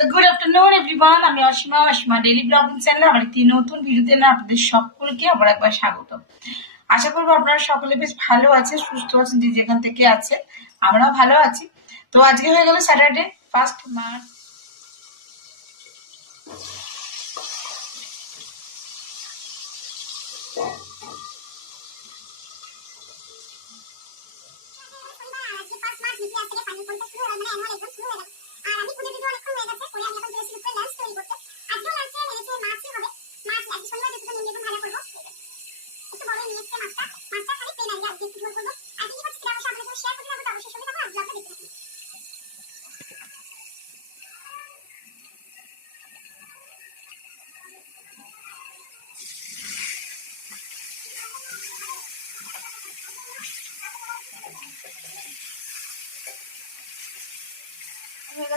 Good afternoon everyone আমি Asima Asima daily blogging চ্যানেলে আমার একটি নতুন ভিডিওতে না আপনাদের সকলকে আবার একবার স্বাগত আশা করব আপনারা সকলে বেশ ভালো আছে সুস্থ আছেন, যে যেখান থেকে আছে আমরাও ভালো আছি। তো আজকে হয়ে গেল স্যাটারডে ফার্স্ট মার্চ হয়ে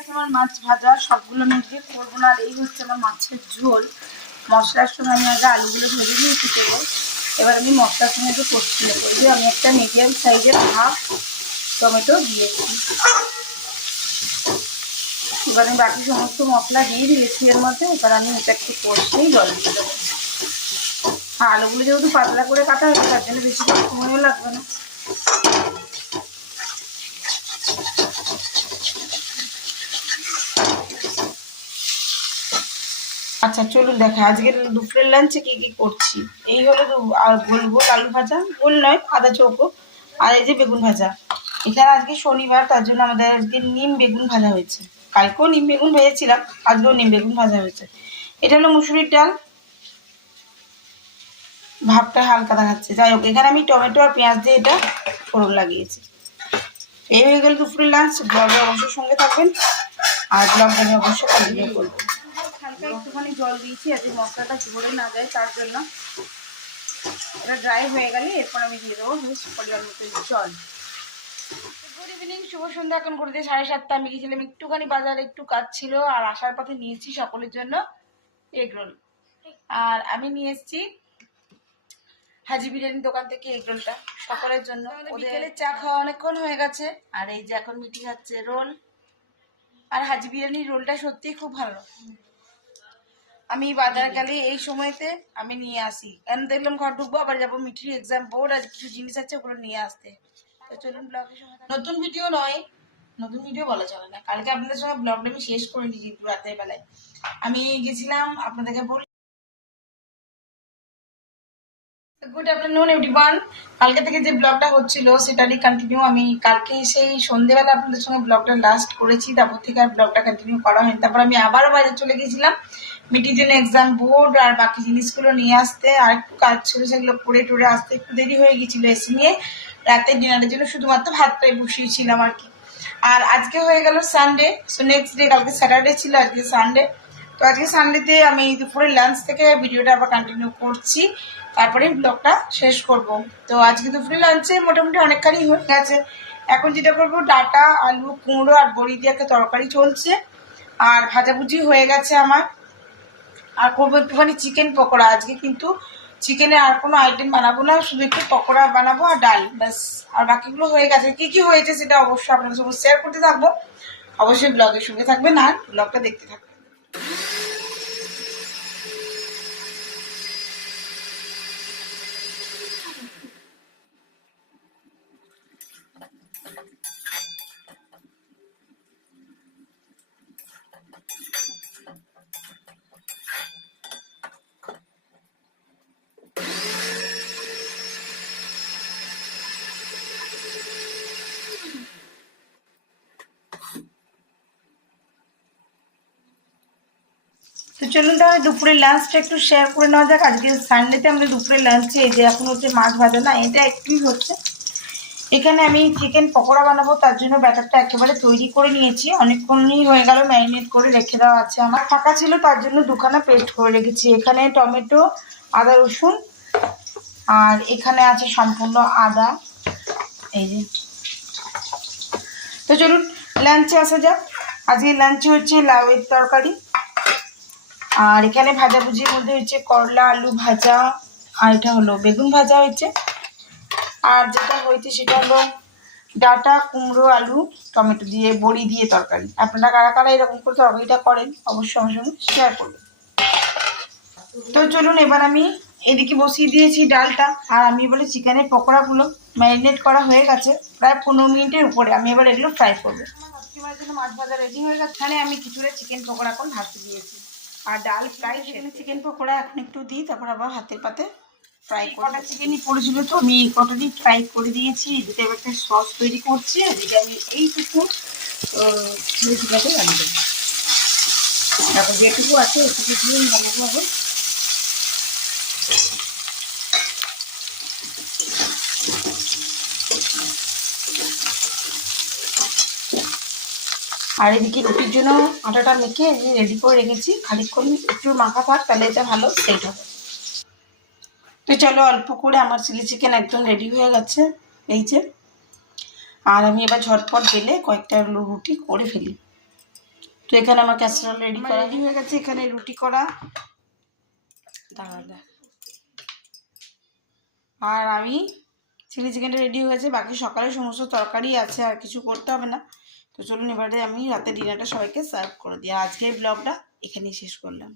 গেছে আমার মাছ ভাজা, সবগুলো আমি দিয়ে করব না। আর এই হচ্ছে আমার মাছের ঝোল। মশলার সঙ্গে আমি আগে আলুগুলো ভেজে নিয়েছি দেবো এবার আমি মশলার সঙ্গে একটু কষতে এই যে আমি একটা মিডিয়াম সাইজের হাফ টমেটো দিয়েছি। এবার আমি বাকি সমস্ত মশলা দিয়ে দিয়েছি এর মধ্যে। এবার আমি এটা একটু কষতেই জল দিয়ে দেবো। আলুগুলো যেহেতু পাতলা করে কাটা হয়েছে তার জন্য বেশি করে সময়ও লাগবে না। আচ্ছা চলুন দেখা। আজকে দুপুরের লাঞ্চে কি কি করছি? এই হলো গোল গোল আলু ভাজা। গোল নয়, আদা চৌকো আর এই যে বেগুন ভাজা। এখানে আজকে শনিবার, তার জন্য আমাদের আজকে নিম বেগুন ভাজা হয়েছে। কালকেও নিম বেগুন ভেজেছিলাম, আজকেও নিম বেগুন ভাজা হয়েছে। এটা হলো মুসুরির ডাল। ভাবটা হালকা দেখাচ্ছে। যাই হোক, এখানে আমি টমেটো আর পেঁয়াজ দিয়ে এটা ফোড়ন লাগিয়েছি। এই হয়ে গেল দুপুরের লাঞ্চ ব্লগে অবশ্যই সঙ্গে থাকবেন। আর ব্লগটা আমি অবশ্যই কন্টিনিউ করব। হালকা একটুখানি জল দিয়েছি যাতে মশলাটা জোরে না যায় তার জন্য। এটা ড্রাই হয়ে গেলে এরপর আমি দিয়ে দেবো বেশ পরিমাণ মতো জল। গুড ইভিনিং শুভ সন্ধ্যা। এখন করে দিয়ে সাড়ে সাতটা আমি গেছিলাম একটুখানি বাজারে একটু কাজ ছিল আর আসার পথে নিয়েছি সকলের জন্য এগ রোল। আর আমি নিয়ে এসেছি হাজি বিরিয়ানির দোকান থেকে এগ রোলটা সকলের জন্য। বিকেলে চা খাওয়া অনেকক্ষণ হয়ে গেছে। আর এই যে এখন মিটি খাচ্ছে রোল। আর হাজি বিরিয়ানির রোলটা সত্যিই খুব ভালো। আমি বাজার গেলে এই সময়তে আমি নিয়ে আসি। কেন দেখলাম ঘর ঢুকবো, আবার যাব মিঠির এক্সাম বোর্ড আর কিছু জিনিস আছে ওগুলো নিয়ে আসতে। তো চলুন ব্লগের থাকুন। নতুন ভিডিও নয়, নতুন ভিডিও বলা চলে না। কালকে আপনাদের সঙ্গে ব্লগটা আমি শেষ করে নিয়েছি রাতের বেলায়। আমি গেছিলাম, আপনাদেরকে বল গুড আফটারনুন এভরিওয়ান কালকে থেকে যে ব্লগটা হচ্ছিল, সেটারই কন্টিনিউ আমি কালকে সেই সন্ধেবেলা আপনাদের সঙ্গে ব্লগটা লাস্ট করেছি। তারপর থেকে আর ব্লগটা কন্টিনিউ করা হয়নি। তারপর আমি আবারও বাজার চলে গেছিলাম। মিটির জন্য এক্সাম বোর্ড আর বাকি জিনিসগুলো নিয়ে আসতে, আর একটু কাজ ছিল সেগুলো করে টরে আসতে একটু দেরি হয়ে গেছিল এসে নিয়ে। রাতের ডিনারের জন্য শুধুমাত্র ভাতটাই বসিয়েছিলাম আর কি। আর আজকে হয়ে গেল সানডে সো নেক্সট ডে কালকে স্যাটারডে ছিল, আজকে সানডে তো আজকে সানডেতে আমি দুপুরে লাঞ্চ থেকে ভিডিওটা আবার কন্টিনিউ করছি। তারপরে ব্লগটা শেষ করব। তো আজকে দুপুরে লাঞ্চে মোটামুটি অনেকখানি হয়ে গেছে। এখন যেটা করব, ডাটা, আলু, কুমড়ো আর বড়ি দিয়ে একটা তরকারি চলছে। আর ভাজাভুজি হয়ে গেছে আমার। আর করব একটুখানি চিকেন পকোড়া। আজকে কিন্তু চিকেনে আর কোনো আইটেম বানাবো না, শুধু একটু পকোড়া বানাবো আর ডাল, ব্যাস। আর বাকিগুলো হয়ে গেছে। কি কি হয়েছে সেটা অবশ্যই আপনাদের সঙ্গে শেয়ার করতে থাকব। অবশ্যই ব্লগের সঙ্গে থাকবেন আর ব্লগটা দেখতে থাকবেন। তো চলুন তাহলে দুপুরের লাঞ্চটা একটু শেয়ার করে নেওয়া যাক। আজকে সানডেতে আমরা দুপুরের লাঞ্চে এই যে এখন হচ্ছে মাছ ভাজা, না এটা একটুই হচ্ছে। এখানে আমি চিকেন পকোড়া বানাবো, তার জন্য ব্যাটারটা একেবারে তৈরি করে নিয়েছি। অনেকক্ষণই হয়ে গেল ম্যারিনেট করে রেখে দেওয়া আছে আমার। ফাঁকা ছিল, তার জন্য দুখানা পেস্ট করে রেখেছি। এখানে টমেটো, আদা, রসুন, আর এখানে আছে সম্পূর্ণ আদা। এই যে। তো চলুন লাঞ্চে আসা যাক। আজকে লাঞ্চে হচ্ছে লাউয়ের তরকারি। আর এখানে ভাজাভুজির মধ্যে হচ্ছে করলা, আলু ভাজা, আর এটা হলো বেগুন ভাজা হয়েছে। আর যেটা হয়েছে সেটা হলো ডাটা, কুমড়ো, আলু, টমেটো দিয়ে বড়ি দিয়ে তরকারি। আপনারা কারা কারা এরকম করে তরকারিটা করেন, অবশ্যই আমার সঙ্গে শেয়ার করবেন। তো চলুন, এবার আমি এদিকে বসিয়ে দিয়েছি ডালটা। আর আমি এবারে চিকেনের পকোড়াগুলো ম্যারিনেট করা হয়ে গেছে, প্রায় পনেরো মিনিটের উপরে। আমি এবার এগুলো ফ্রাই করব। মাছ ভাজা রেডি হয়ে গেছে। আমি কিছুটা চিকেন পকোড়া এখন ভাজতে দিয়েছি। আর ডাল ফ্রাই সেখানে চিকেন পকোড়া এখন একটু দিই তারপর আবার হাতের পাতে ফ্রাই কটা চিকেনই পড়েছিল তো। আমি এই কটারই ফ্রাই করে দিয়েছি। এদিকে আমি একটা সস তৈরি করছি এদিকে আমি এইটুকু রান্না দেবো তারপর যেটুকু আছে এটুকু দিয়ে আমি আর এদিকে রুটির জন্য আটাটা মেখে রেডি করে রেখেছি। খানিকক্ষণ একটু মাখা থাক তাহলে এটা ভালো সেট হবে। তো চলো অল্প করে আমার চিলি চিকেন একদম রেডি হয়ে গেছে এই যে। আর আমি এবার ঝটপট গেলে কয়েকটা রুটি করে ফেলি। তো এখানে আমার ক্যাসারোল রেডি করা। রেডি হয়ে গেছে এখানে রুটি করা। দাঁড়া আর আমি চিলি চিকেনটা রেডি হয়ে গেছে বাকি সকালে সমস্ত তরকারি আছে আর কিছু করতে হবে না। তো চলুন এবারে আমি রাতে ডিনারটা সবাইকে সার্ভ করে দিই। আজকে আজকের ব্লগটা এখানেই শেষ করলাম।